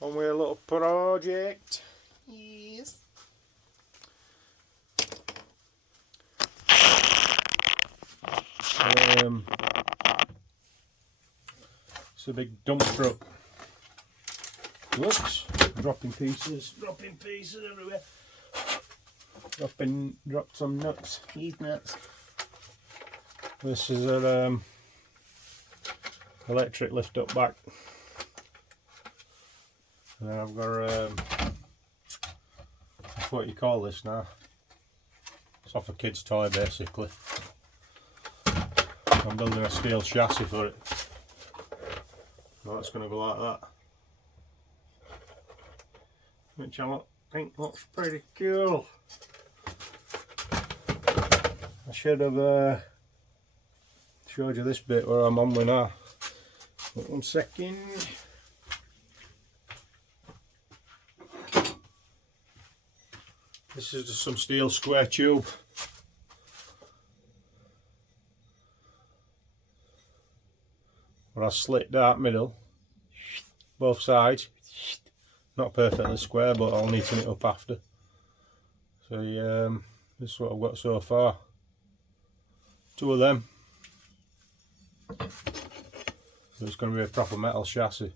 On with a little project. Yes. It's a big dump truck. Whoops! Dropping pieces everywhere. Dropped some nuts. These nuts. This is an electric lift up back. And then I've got what you call this now. It's off a kid's toy basically. I'm building a steel chassis for it. So it's going to go like that. Which I think looks pretty cool. I should have showed you this bit where I'm on with now. Wait 1 second. This is just some steel square tube. Where I slit that middle, both sides. Not perfectly square, but I'll neaten it up after. So this is what I've got so far. 2 of them. So it's going to be a proper metal chassis.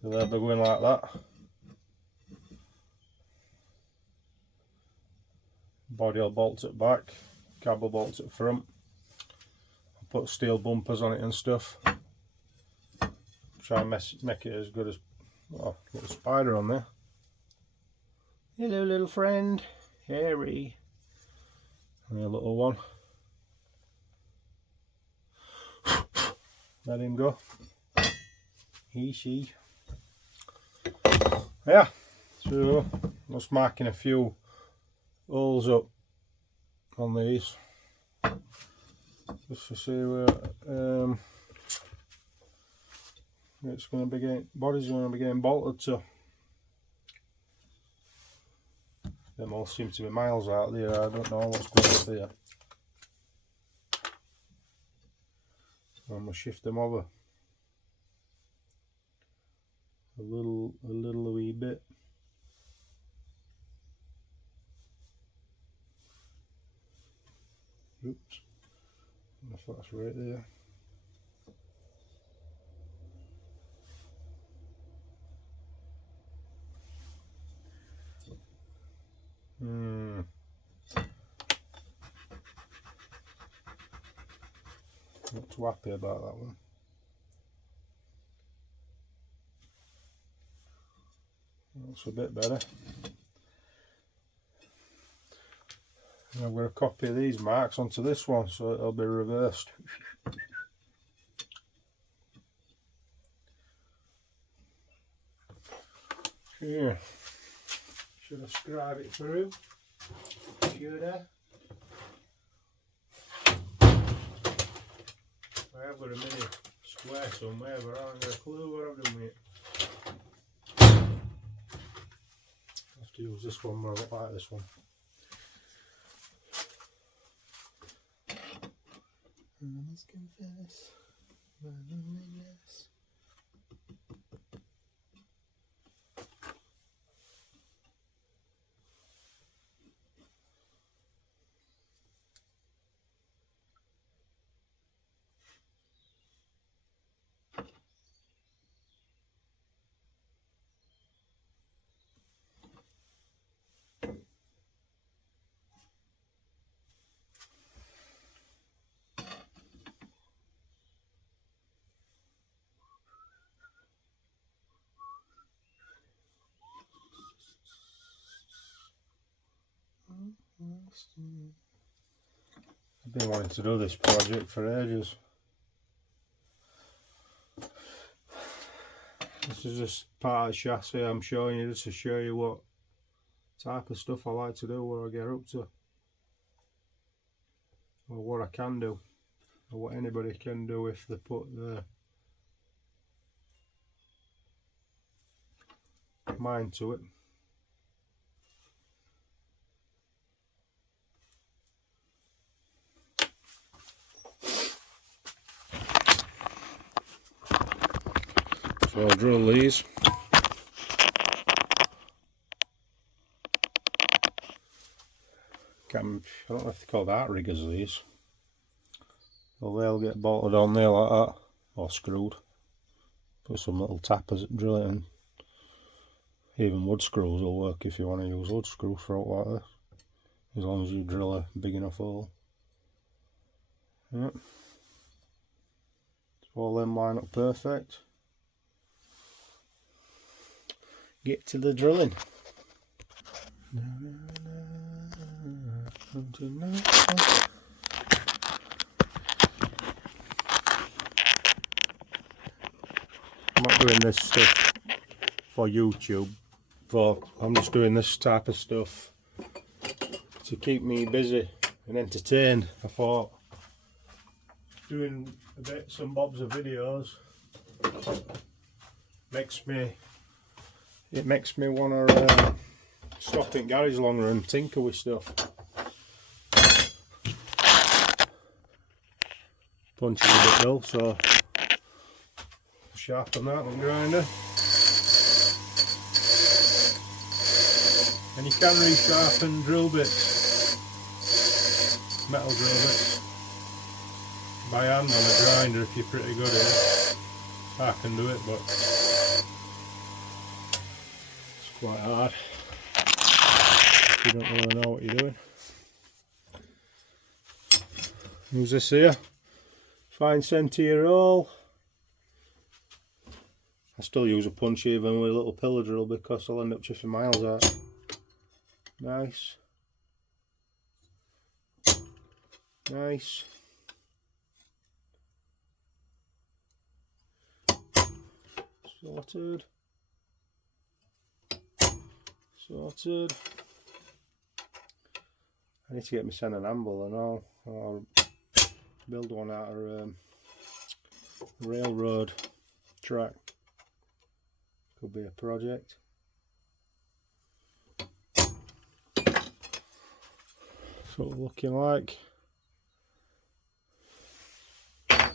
So they'll be going like that. Body will bolt at back, cab will bolt at front. I'll put steel bumpers on it and stuff. Try and make it as good as. Oh, little spider on there. Hello, little friend, Harry. And a little one. Let him go. He, she. Yeah. So just marking a few holes up on these, just to see where it's going to be getting, body's going to be getting bolted to. Them all seem to be miles out there. I don't know what's going up here. So I'm going to shift them over a little wee bit. Oops, I don't know if that's right there. Not too happy about that one. That's a bit better. And I'm going to copy these marks onto this one so it'll be reversed. Here. Should I scribe it through? Should I? I have got a mini square somewhere, but I haven't got a clue what I've done with it. I have to use this one more, I don't like this one. I must confess, my loneliness. I've been wanting to do this project for ages. This is just part of the chassis I'm showing you, just to show you what type of stuff I like to do, what I get up to, or what I can do, or what anybody can do if they put their mind to it. So I'll drill these. I don't know if they're called outriggers, these. Well, they'll get bolted on there like that, or screwed. Put some little tappers that drill it in. Even wood screws will work if you want to use wood screws for out like this, as long as you drill a big enough hole. Yep. So all them line up perfect. Get to the drilling. I'm not doing this stuff for YouTube, I'm just doing this type of stuff to keep me busy and entertained. I thought doing a bits and bobs of videos makes me want to stop in garage longer and tinker with stuff. Punch is a bit dull, so sharpen that on grinder. And you can resharpen drill bits, metal drill bits, by hand on a grinder if you're pretty good at it. I can do it, but it's quite hard if you don't really know what you're doing. Use this here, fine centre roll. I still use a punch even with a little pillar drill because I'll end up chipping miles out. Nice. Nice. Sorted. Sorted. I need to get my Sen and Amble and all, or build one out of railroad track. Could be a project. That's what we're looking like. I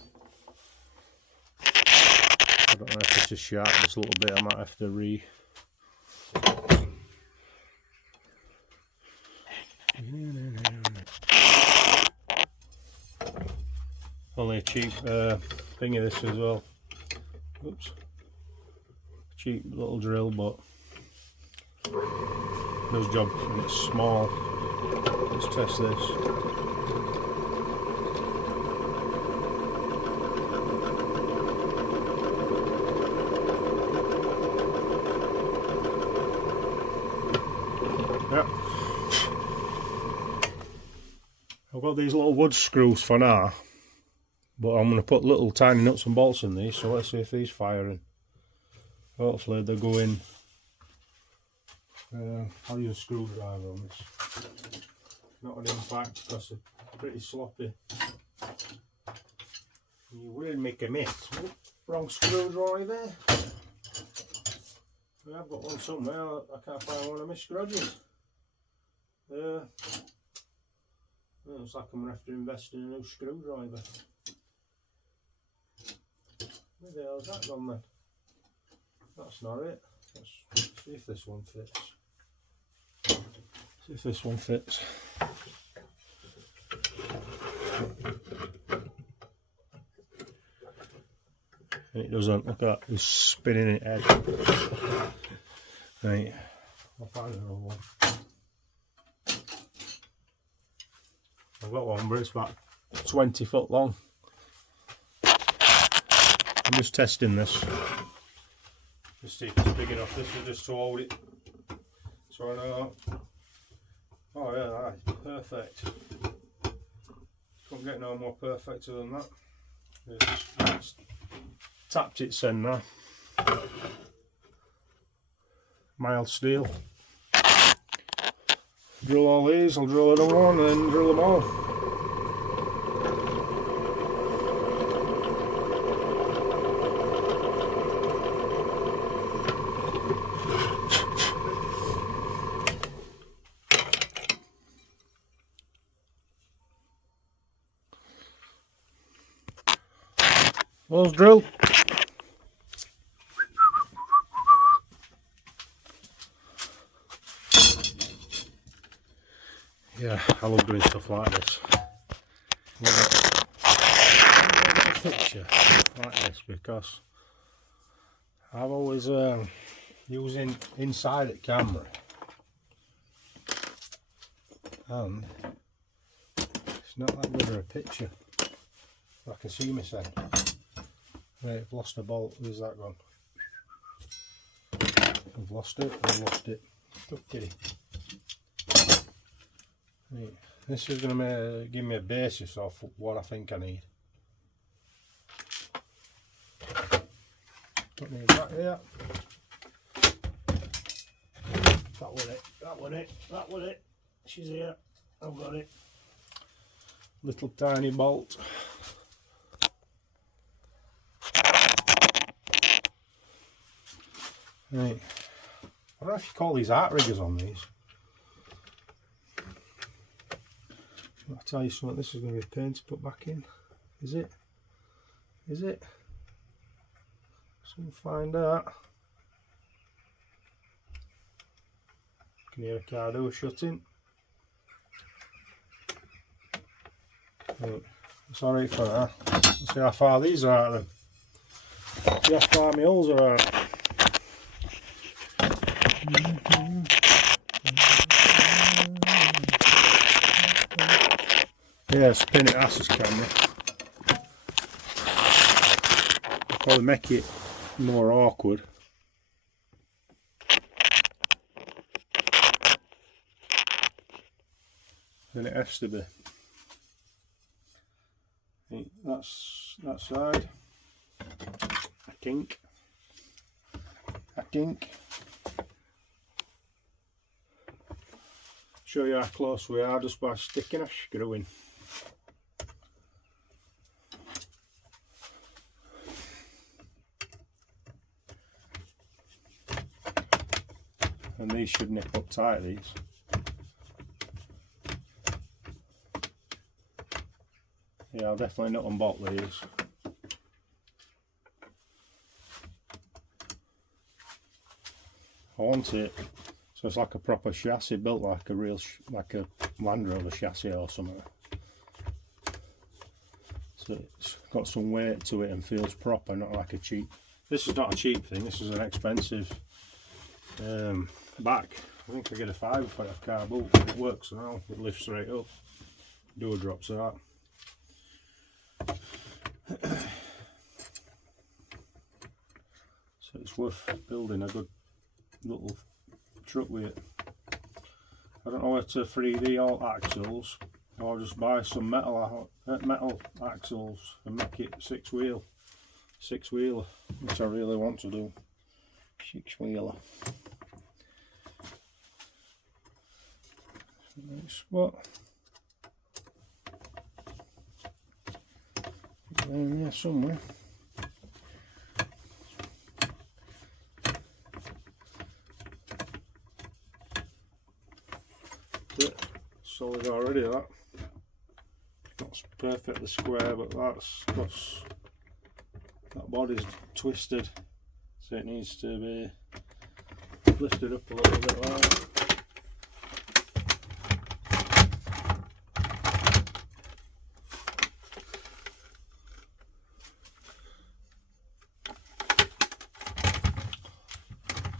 don't know if it's just sharp this little bit, I might have to only a cheap thing of this as well. Oops. Cheap little drill, but does job and it's small. Let's test this. Yep. I've got these little wood screws for now, but I'm going to put little tiny nuts and bolts in these, so let's see if these firing. Hopefully they'll go in. I'll use a screwdriver on this. Not an impact because they're pretty sloppy. You will make a mess. Oh, wrong screwdriver. I've got one somewhere. I can't find one of my scrudges. Looks like I'm going to have to invest in a new screwdriver. Where the hell's that gone then? That's not it. Let's see if this one fits. See if this one fits. And it doesn't. Look at that. It's spinning it head. Right. I'll find another one. I've got one, but it's about 20 foot long. I'm just testing this. Just see if it's big enough. This is just to hold it. So I know. Oh yeah, that's perfect. Couldn't get no more perfect than that. Just tapped its end now. Mild steel. Drill all these, I'll drill another one and then drill them all. All's drilled. I love doing stuff like this. A picture like this because I've always using inside the camera, and it's not that good of a picture. I can see myself. Right, I've lost a bolt. Where's that gone? I've lost it. I've lost it. Tough kitty. Right. This is going to give me a basis of what I think I need. Don't need that here. That was it. That was it. That was it. She's here. I've got it. Little tiny bolt. Right. I don't know if you call these outriggers on these. I'll tell you something, this is going to be a pain to put back in. Is it? Is it? Soon find out. Can hear a car door shutting. Right. It's alright for that. Let's see how far these are out then. See how far my holes are out. Yeah, spin it as camera. I'll probably make it more awkward. Than it has to be. Right, that's that side. A kink. A kink. Show you how close we are just by sticking a screw in. And these should nip up tight, these. Yeah, I'll definitely not unbolt these. I want it so it's like a proper chassis, built like a real, like a Land Rover chassis or something. So it's got some weight to it and feels proper, not like a cheap. This is not a cheap thing. This is an expensive back. I think I get a £5 for a car boot. It works now. It lifts straight up. Door drops out. So it's worth building a good little truck with it. I don't know where to 3D all axles, or just buy some metal axles and make it six wheeler, which I really want to do. 6-wheeler. Nice spot. In there somewhere. Solid already, that. That's perfectly square, but that's because that body's twisted, so it needs to be lifted up a little bit like that.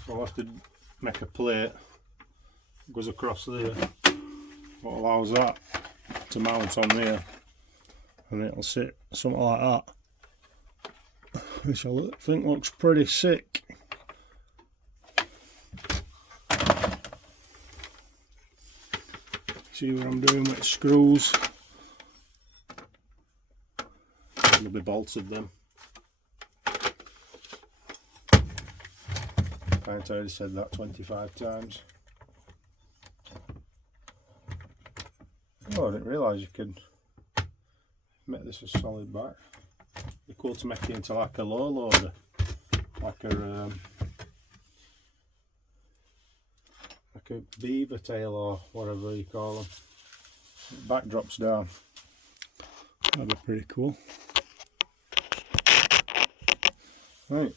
So I'll have to make a plate that goes across there, what allows that to mount on there, and it'll sit something like that, which I think looks pretty sick. See what I'm doing with screws. There'll be bolted them. I already said that 25 times. Oh, I didn't realise you could make this a solid back. It'd be cool to make it into like a low loader, like a beaver tail or whatever you call them. The back drops down. That'd be pretty cool. Right.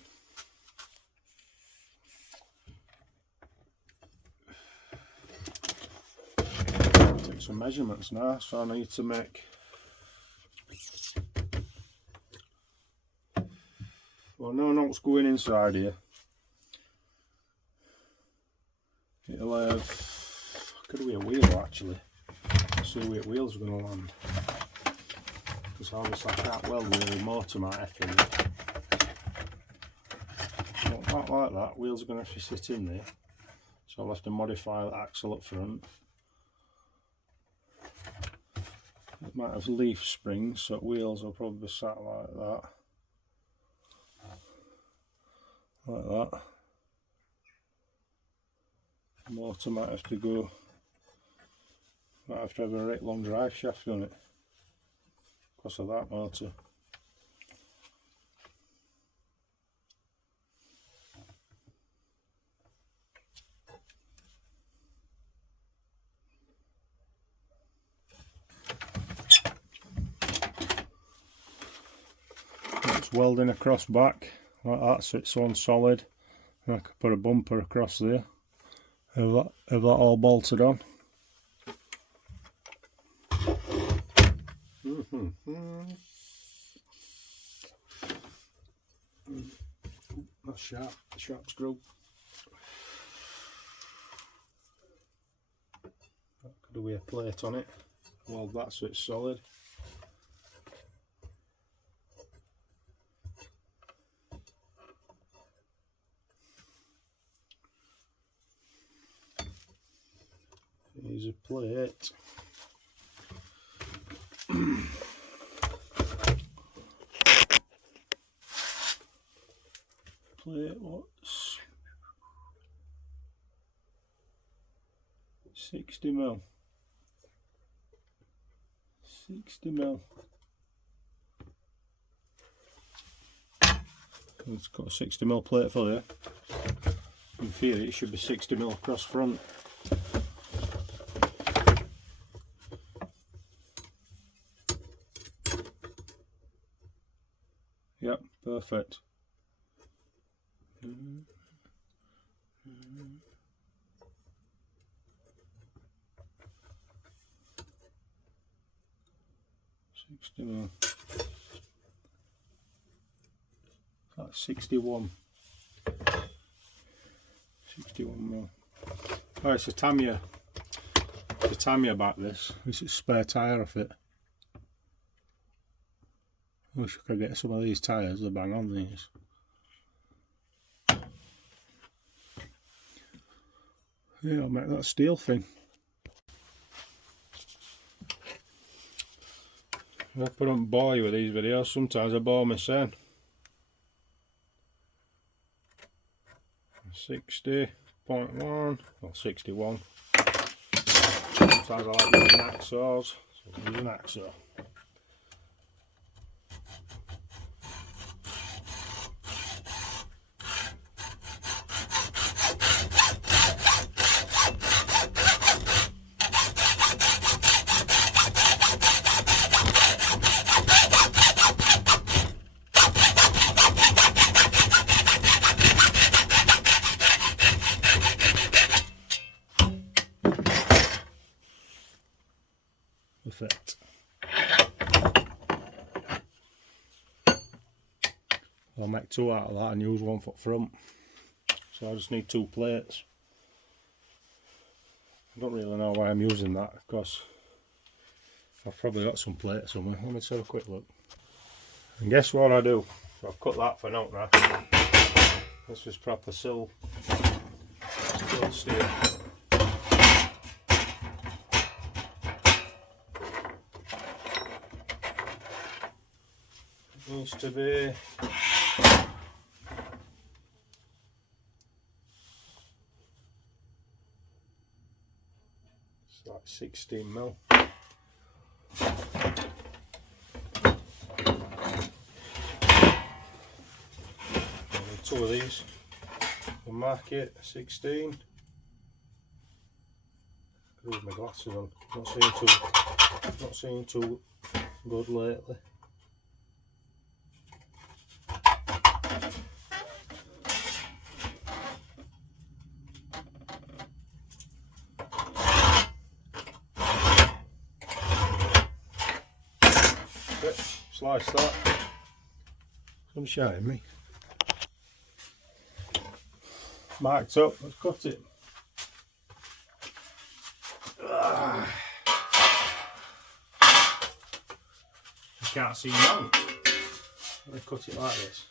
some measurements now, so I need to make, well, no nuts going inside here. It'll have, could be a wheel actually. Let's see where wheels are going to land. Because obviously I can't weld with a motor might have to. Not like that, wheels are going to have to sit in there. So I'll have to modify the axle up front. It might have leaf springs, so wheels will probably be sat like that. Like that. The motor might have to go, might have to have a right long drive shaft on it because of that motor. It's welding across back like that, so it's on solid. And I could put a bumper across there. Have that all bolted on. That's sharp, sharp screw. Could do with a plate on it. Weld that so it's solid. Here's a plate. Plate, what's 60mm. 60mm. It's got a 60mm plate for there. In theory it should be 60mm across front. Yep, perfect. That's 61. 61mm. Oh, it's a Tamiya. It's a Tamiya back this. This is a spare tyre off it. I wish I could get some of these tyres, they're bang on these. Yeah, I'll make that steel thing. I don't bore you with these videos, sometimes I bore myself. 60.1, well 61. Sometimes I like using hacksaws, so I'll use an hacksaw. Perfect. I'll make two out of that and use one for front. So I just need two plates. I don't really know why I'm using that, because I've probably got some plates somewhere. Let me just have a quick look. And guess what I do? So I've cut that for now. This is proper steel. Needs to be it's like 16mm. Two of these. We'll mark it 16. With my glasses on. Not seeing too good lately. slice that. Some shine me. Marked up, let's cut it. I can't see now. I'm going to cut it like this.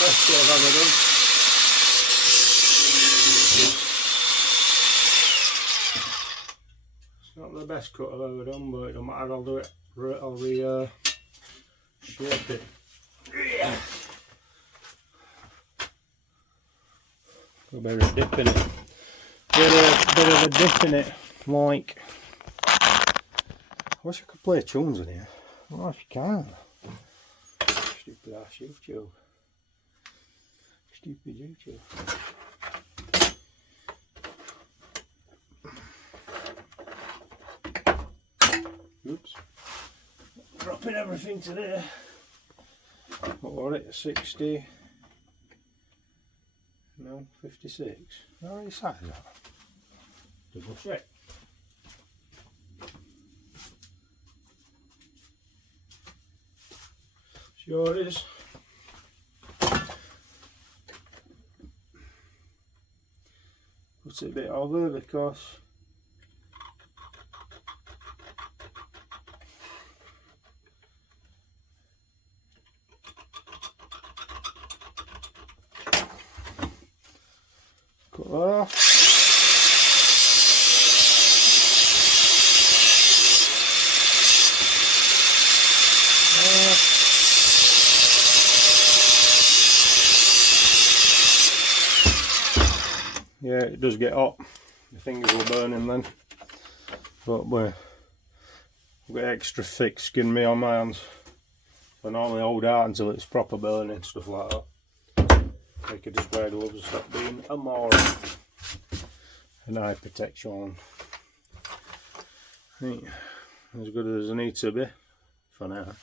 Best cut I've ever done. It's not the best cut I've ever done, but it don't matter, I'll do it. I'll shape it. A bit of a dip in it. Bit of a dip in it, like. I wish I could play tunes in here. I don't know if you can. Stupid ass YouTube. Stupid YouTube. Oops. Dropping everything to there. What was it? 60? No, 56. How many size is that? Double check. Sure it is. Put it a bit over because cut that off. Yeah, it does get hot. The fingers will burn in then. But I've got extra thick skin me on my hands. I normally hold out until it's proper burning, stuff like that. I could just wear gloves and stop being a moron. An eye protection. Right. As good as I need to be for now.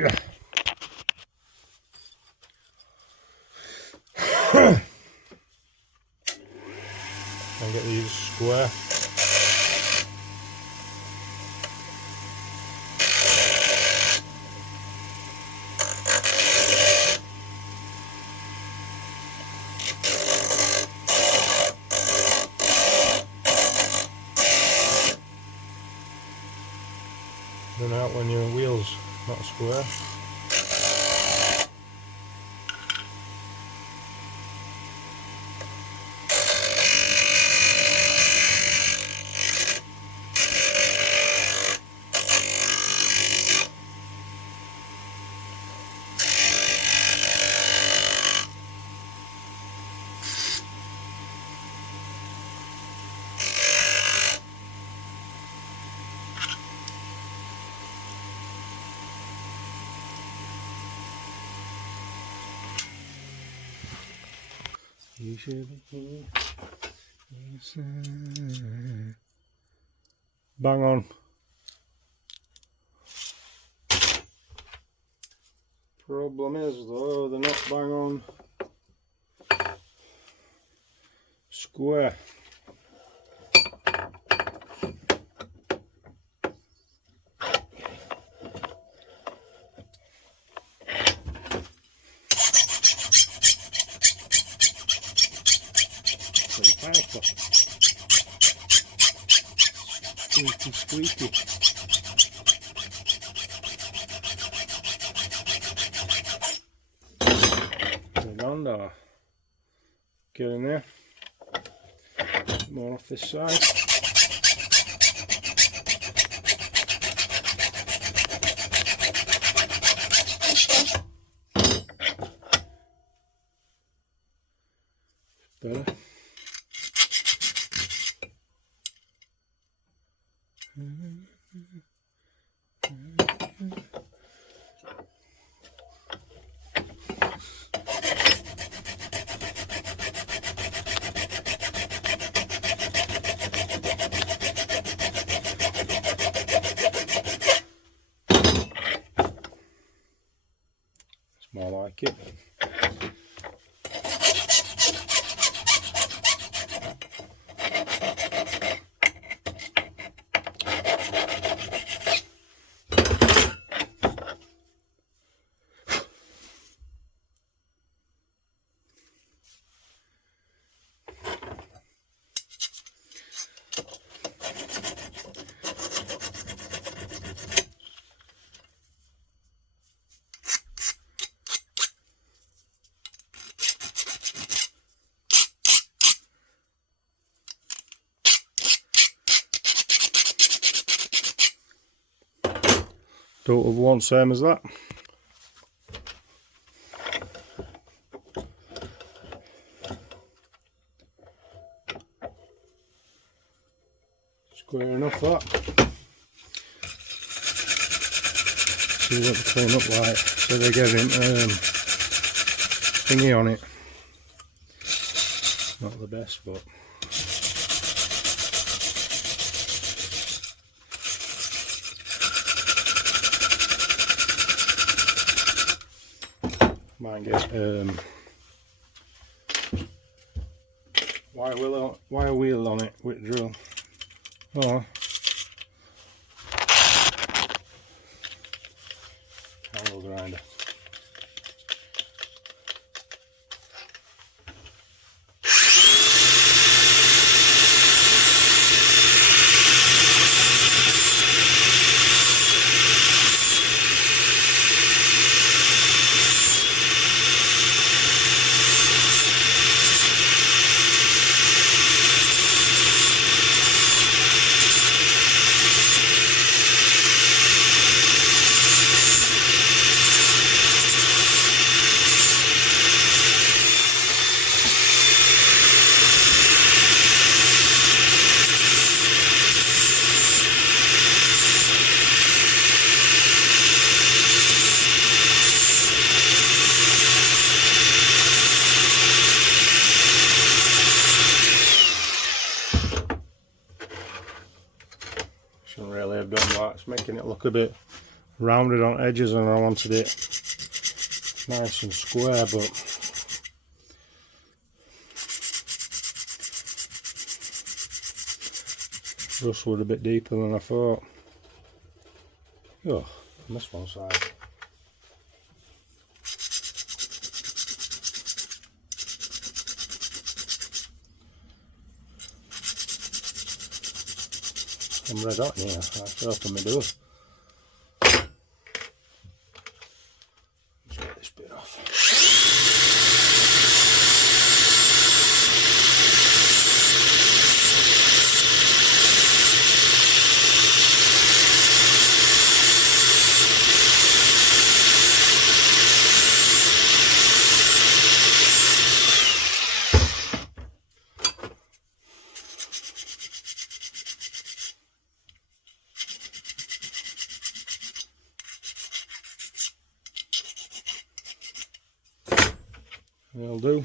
Yeah. And get these square. Run out when your wheel's not square. You should be here. Bang on. Problem is though, they're not bang on square. Squeaky. Redonda. Get in there. More off this side. Better. More like it. Total of one, same as that. Square enough that. See what the clean up like. So they're getting thingy on it. Not the best, but might get wire wheel on it with drill. Oh, angle grinder. Shouldn't really have done that. It's making it look a bit rounded on edges, and I wanted it nice and square, but rust was a bit deeper than I thought. Oh, on this one side. I'm red hot here. I have to open my door. Let's get this bit off. That'll do.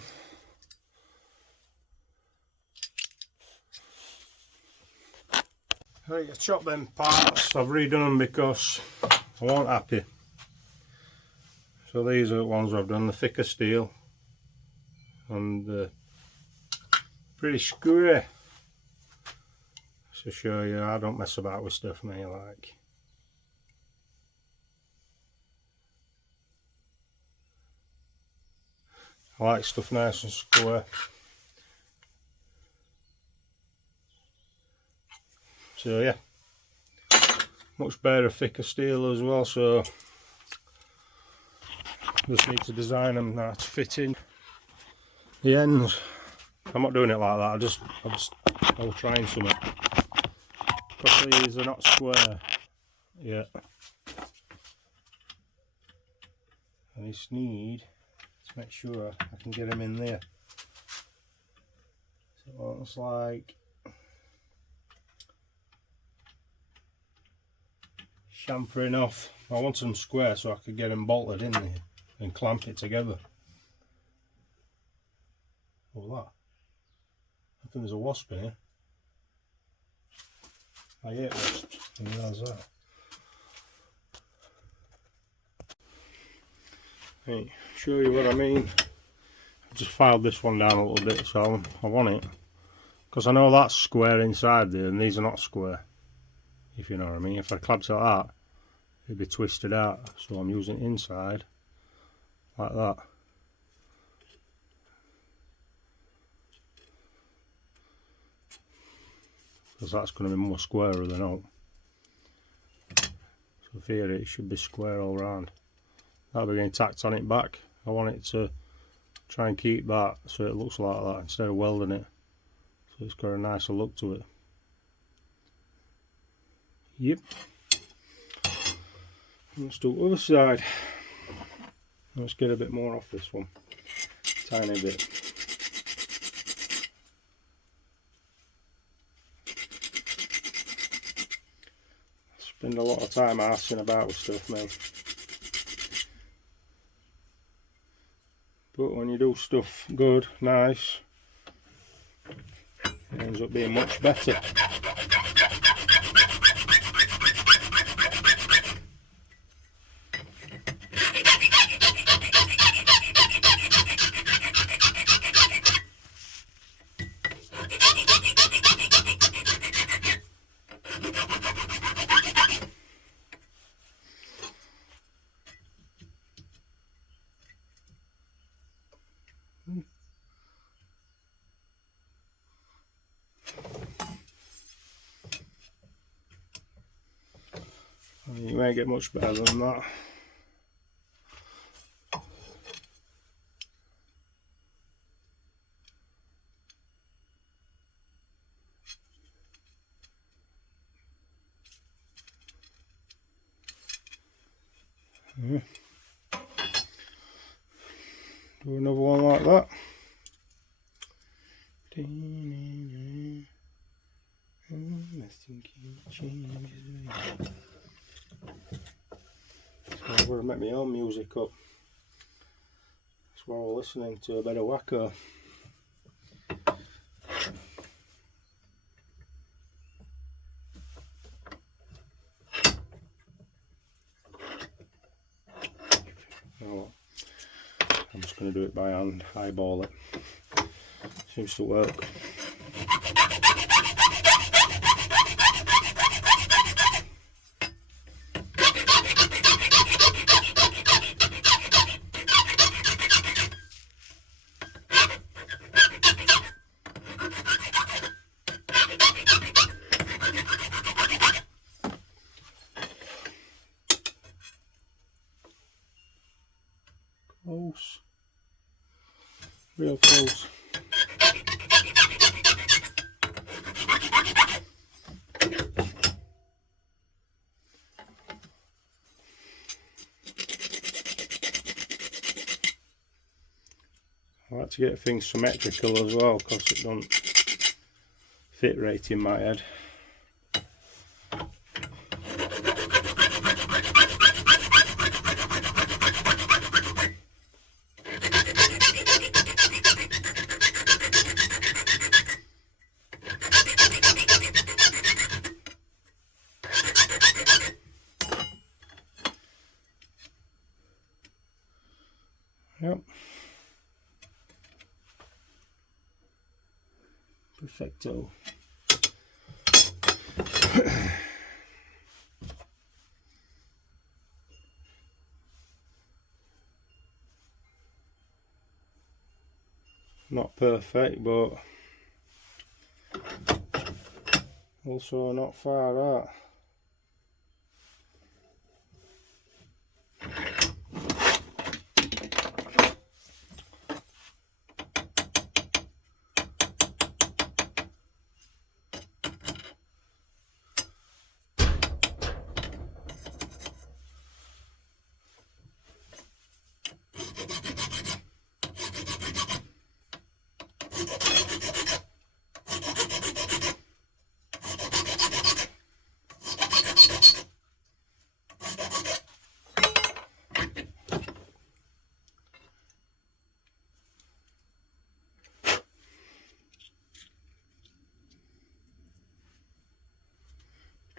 Right, I chopped them parts. I've redone them because I wasn't happy. So these are the ones I've done, the thicker steel and pretty square. To show you, I don't mess about with stuff, me, like. I like stuff nice and square. So yeah, much better, thicker steel as well, so just need to design them now to fit in the ends. I'm not doing it like that, I was trying something. Because these are not square yet. I just need to make sure I can get them in there. So it looks like chamfering off. I wanted them square so I could get them bolted in there and clamp it together. All that. I think there's a wasp in here. I hate wasps. And there's that. Right, show you what I mean. I've just filed this one down a little bit, so I want it. Because I know that's square inside there and these are not square. If you know what I mean. If I clamped it like that, it'd be twisted out. So I'm using it inside like that. Because that's going to be more squarer than out. So here it should be square all round. That'll be getting tacked on it back. I want it to try and keep that so it looks like that instead of welding it. So it's got a nicer look to it. Yep. Let's do the other side. Let's get a bit more off this one. Tiny bit. Spend a lot of time arsing about with stuff now. But when you do stuff good, nice, it ends up being much better. You won't get much better than that. Do another one like that. So I'm going to make my own music up. That's why we're listening to a bit of wacko. Oh, I'm just going to do it by hand, eyeball it. Seems to work. Close. Real close. I like to get things symmetrical as well because it don't fit right in my head. Yep. Perfecto. Not perfect, but also not far out.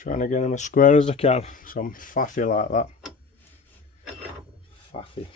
Trying to get them as square as I can, so I'm faffy like that. Faffy.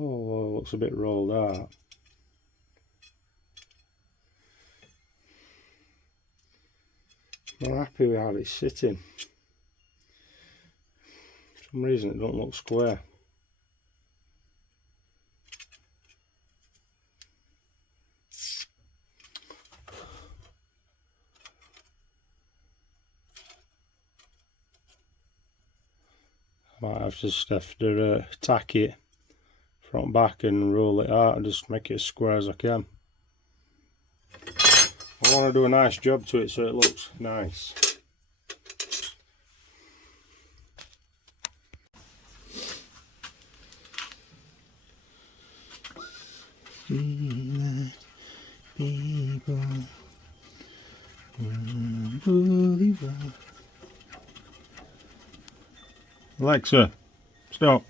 Oh, looks a bit rolled out. I'm happy with how it's sitting. For some reason it don't look square. I might have to tack it front back and roll it out and just make it as square as I can. I want to do a nice job to it so it looks nice. Alexa, stop.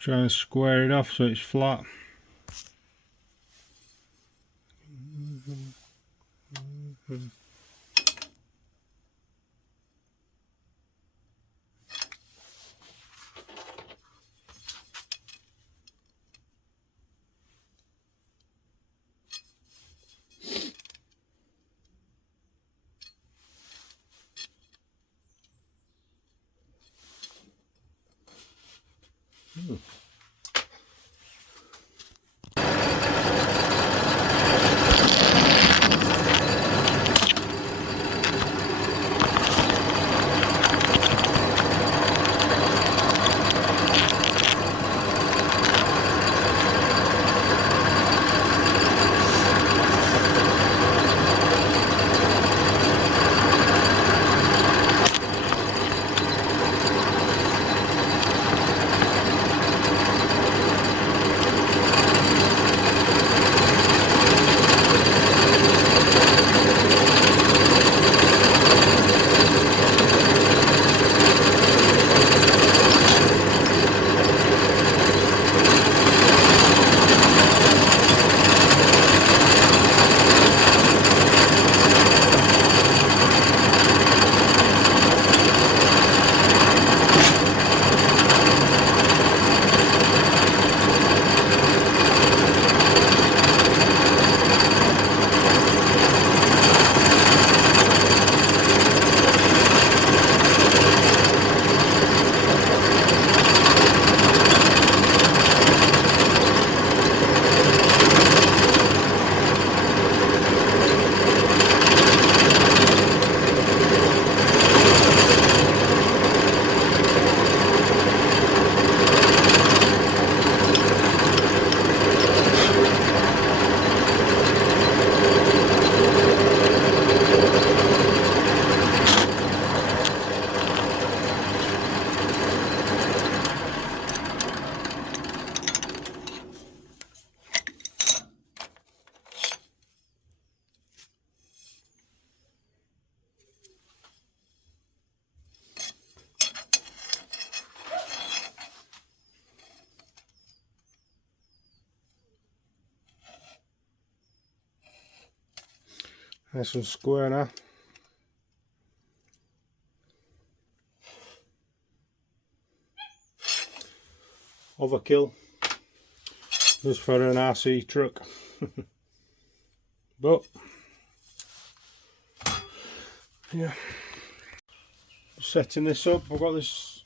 try and square it off so it's flat. Nice and square now. Overkill. Just for an RC truck. But yeah. Setting this up, I've got this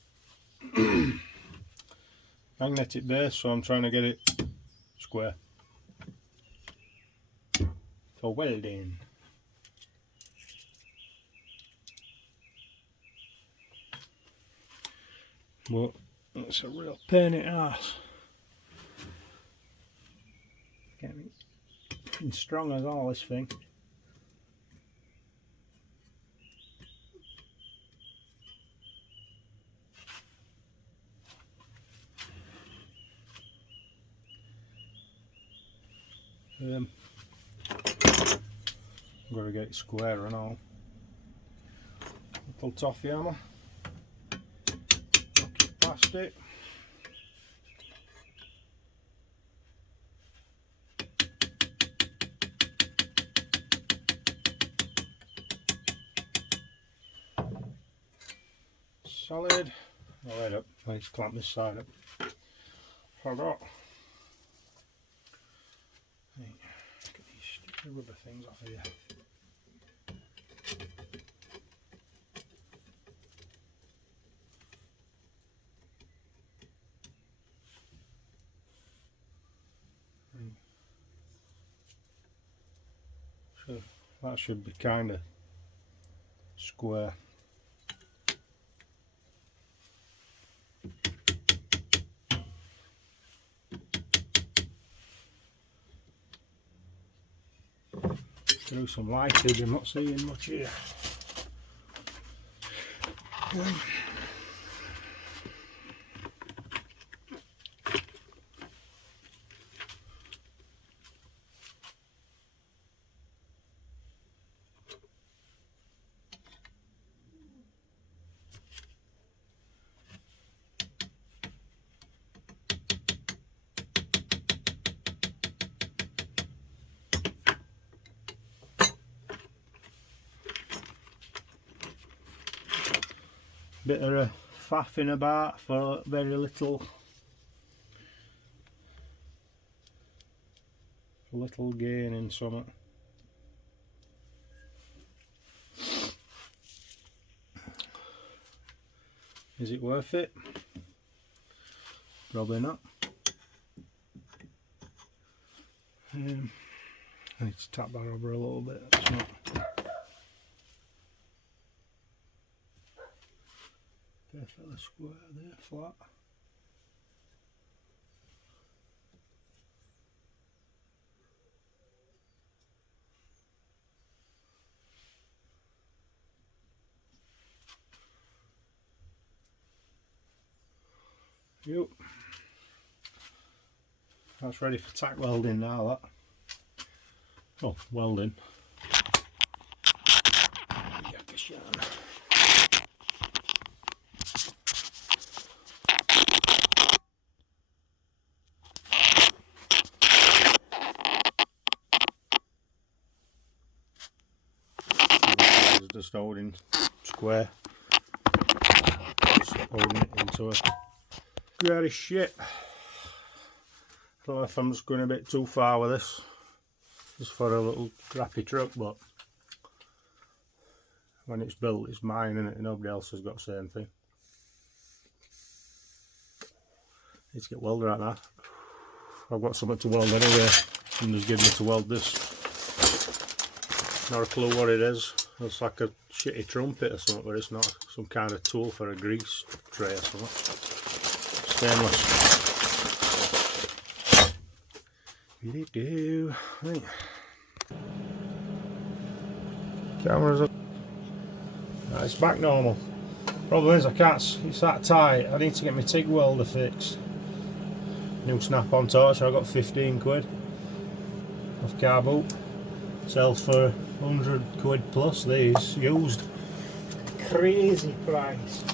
magnetic base, so I'm trying to get it square for welding. But it's a real pain in the arse. Getting it strong as all this thing. Got to get it square and all. Little toffee hammer. Knock it past it. Solid. Oh, wait up. Let's clamp this side up. Forgot. Right. Get these stupid rubber things off here. So that should be kind of square. Through some lightage, I'm not seeing much here. Bit of a faffing about for very little gain in something. Is it worth it? Probably not. I need to tap that over a little bit. It's not perfectly square there, flat. Yep. That's ready for tack welding now, that. Oh, welding. Just holding square, just holding it into a square shit. I don't know if I'm just going a bit too far with this, just for a little crappy truck, but when it's built it's mine, and nobody else has got the same thing. Need to get welded right now. I've got something to weld anyway, and just give me to weld this. Not a clue what it is. Looks like a shitty trumpet or something, but it's not. Some kind of tool for a grease tray or something. Stainless. Right. Camera's up. Right, it's back normal. Problem is I can't, it's that tight. I need to get my TIG welder fixed. New snap-on torch, I got 15 quid off car boot. Sells for 100 quid plus these, used. Crazy price.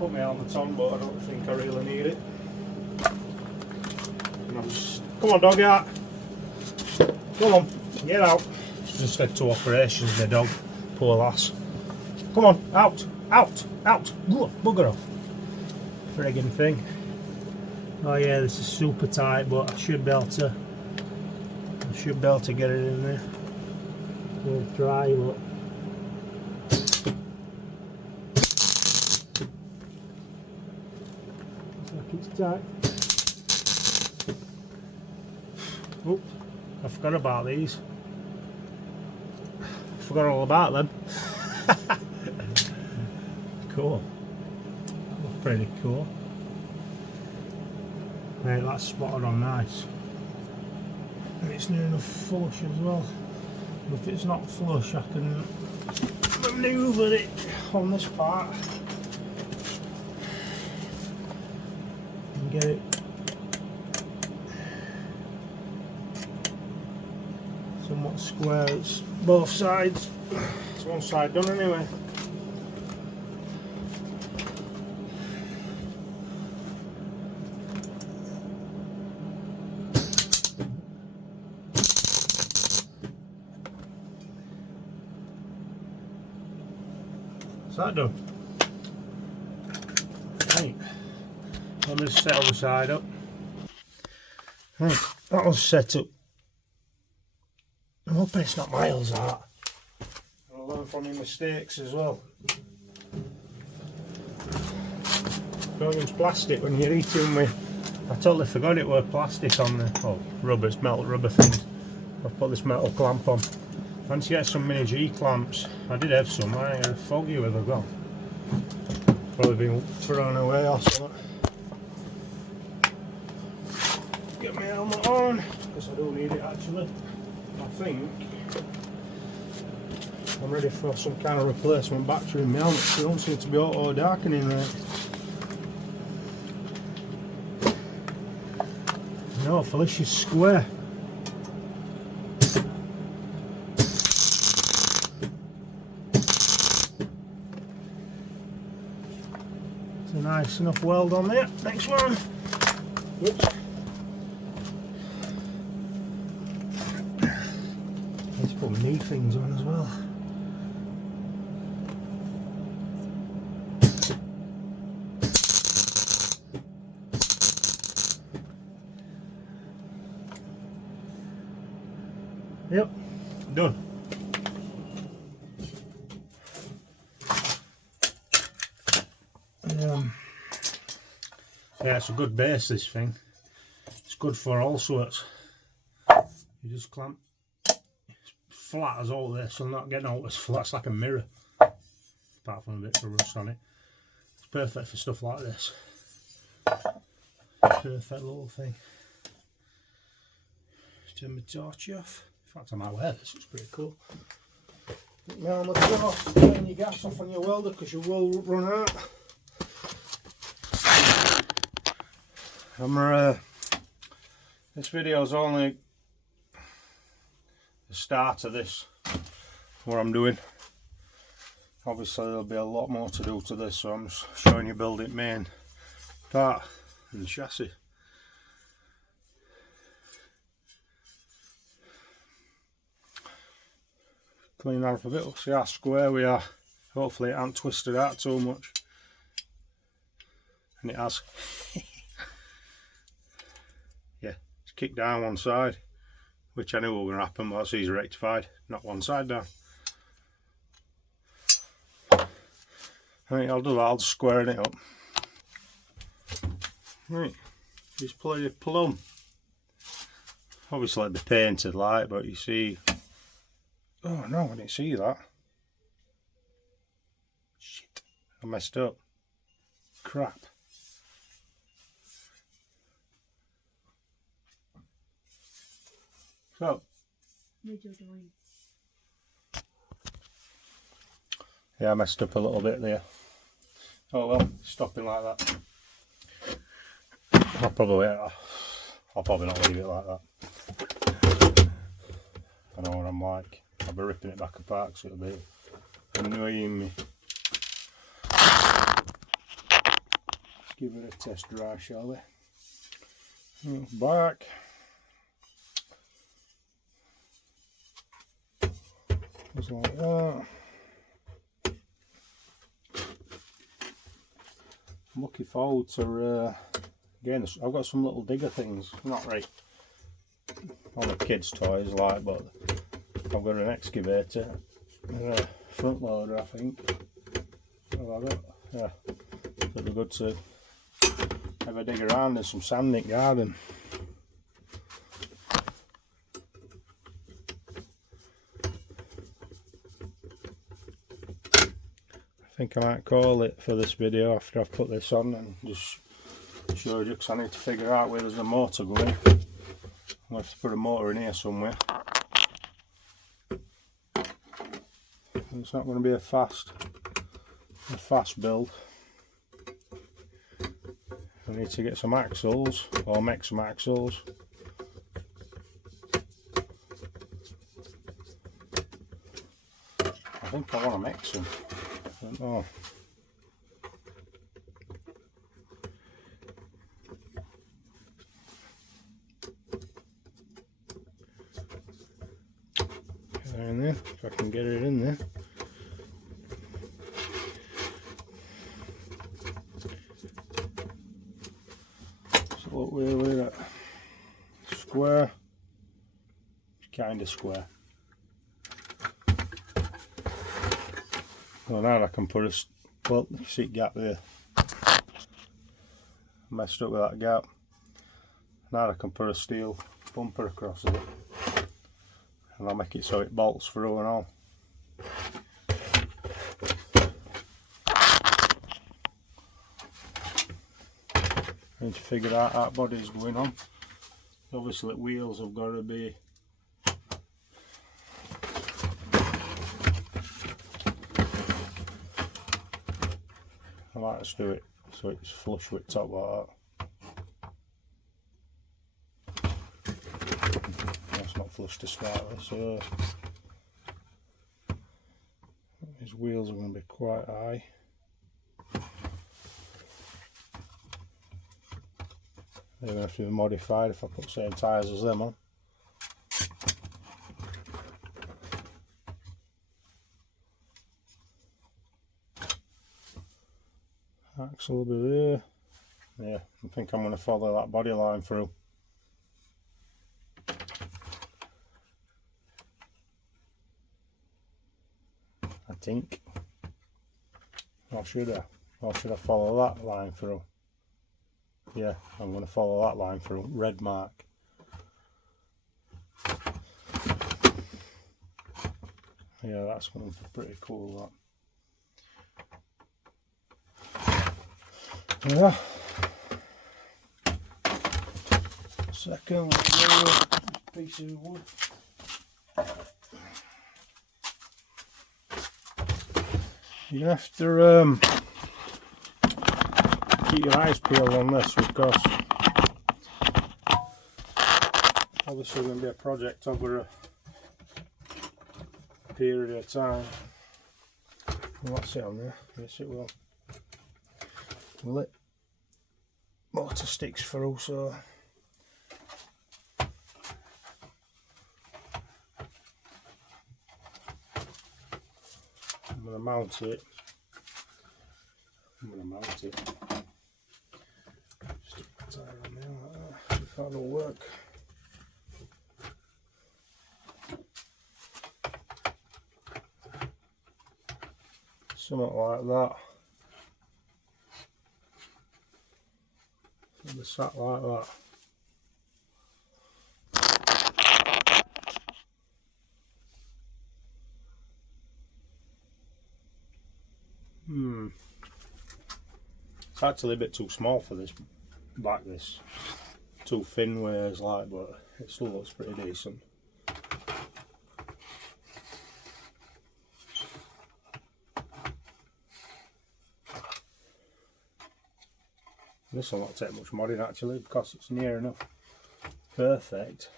Put my helmet on, but I don't think I really need it. And I'm just, come on dog out. Come on, get out. Just had 2 operations, my dog. Poor lass. Come on, out, out, out. Bugger off. Friggin' thing. Oh yeah, this is super tight, but I should be able to get it in there. We'll try, but looks like it's tight. Oops, I forgot about these. Forgot all about them. Cool. Pretty cool. Right, that's spotted on nice. And it's near enough flush as well. If it's not flush, I can manoeuvre it on this part and get it somewhat square. It's both sides. It's one side done anyway. Is that done? Right, let me just set the other side up. Right, that was set up. I'm hoping it's not miles out. I'll learn from my mistakes as well. Don't use plastic when you're eating with. I totally forgot it were plastic on the rubber, it's metal rubber things. I've put this metal clamp on. Once you get some mini G clamps, I did have some, I ain't foggy where they've gone. Probably been thrown away or something. Get my helmet on, because I do need it actually. I think I'm ready for some kind of replacement battery in my helmet. It don't seem to be auto darkening there. No, Felicia's square. It's a nice enough weld on there. Next one. Whoops. Let's put my knee things on as well. Yep, done. Yeah, it's a good base, this thing. It's good for all sorts. You just clamp flat as all this, so not getting all this flat. It's like a mirror, apart from a bit of rust on it. It's perfect for stuff like this. Perfect little thing. Turn my torch off. In fact, I might wear this, it's pretty cool. Now let's turn off, turn your gas off on your welder because you will run out. This video is only the start of this, what I'm doing. Obviously there'll be a lot more to do to this, so I'm just showing you build it main part and chassis. Clean that up a bit, we'll see how square we are. Hopefully it hasn't twisted out too much. And it has. Yeah, it's kicked down one side, which I knew was going to happen, but that's easy rectified. Not one side down. I think I'll do that, I'll just square it up. Right, just play a plumb. Obviously it'll be painted like, but you see. Oh no, I didn't see that. Shit, I messed up. Crap. So. Yeah, I messed up a little bit there. Oh well, stopping like that. I'll probably not leave it like that. I know what I'm like. I'll be ripping it back apart because it'll be annoying me. Let's give it a test drive, shall we? Back. Just like that. I'm looking forward to again, I've got some little digger things, not right all the kids' toys like, but I've got an excavator and a front loader, I think. What have I got? Yeah, it'll be good to have a dig around in some sand in the garden. I think I might call it for this video after I've put this on and just show you, because I need to figure out where there's a motor going. I'll have to put a motor in here somewhere. It's not going to be a fast build. I need to get some axles, or make some axles. I think I want to make some. I don't know. Get that in there, if I can get it in there. So look where we're at. Square, kind of square. Well, now I can put a, well, you see gap there. Messed up with that gap. Now I can put a steel bumper across it, and I'll make it so it bolts through and all. I need to figure out how that body's going on. Obviously the wheels have got to be I like to do it so it's flush with top like that. That's not flush to start with, so these wheels are going to be quite high. They're going to have to be modified if I put the same tyres as them on. Axle will be there. Yeah, I think I'm going to follow that body line through. think. Or should I? Or should I follow that line through? Yeah, I'm going to follow that line through. Red mark. Yeah, that's going to be pretty cool, that. Yeah. Second piece of wood. You have to keep your eyes peeled on this, because obviously going to be a project over a period of time. Will that sit on there? Yes, it will. Will it? Mortar sticks through, so I'm going to mount it. Stick the tire on there like that. If that'll work. Something like that. It'll be sat like that. It's actually a bit too small for this back, this. Too thin ways like, but it still looks pretty decent. This will not take much modding actually, because it's near enough perfect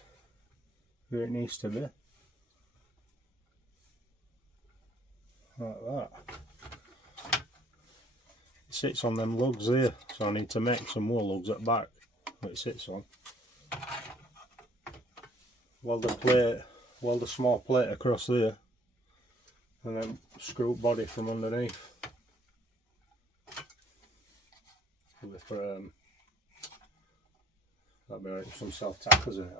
where it needs to be. Like that. It sits on them lugs there, so I need to make some more lugs at the back that it sits on. Weld a small plate across there, and then screw body from underneath. For that'll be right with some self tackers in it.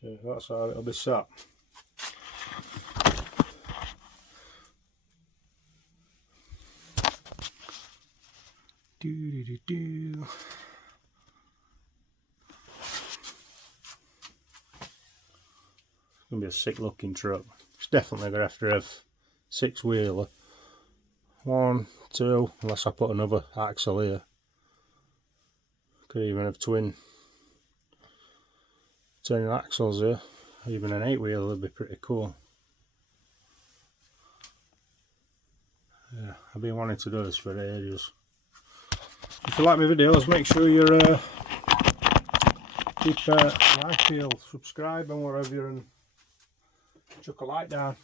So that's how it'll be sat. Do. Gonna be a sick looking truck. It's definitely gonna have to have 6-wheeler. 1, 2, unless I put another axle here. Could even have twin axles here. Even an 8-wheeler would be pretty cool. Yeah, I've been wanting to do this for ages. If you like my videos, make sure you keep your eye peeled, subscribe and whatever, and chuck a like down.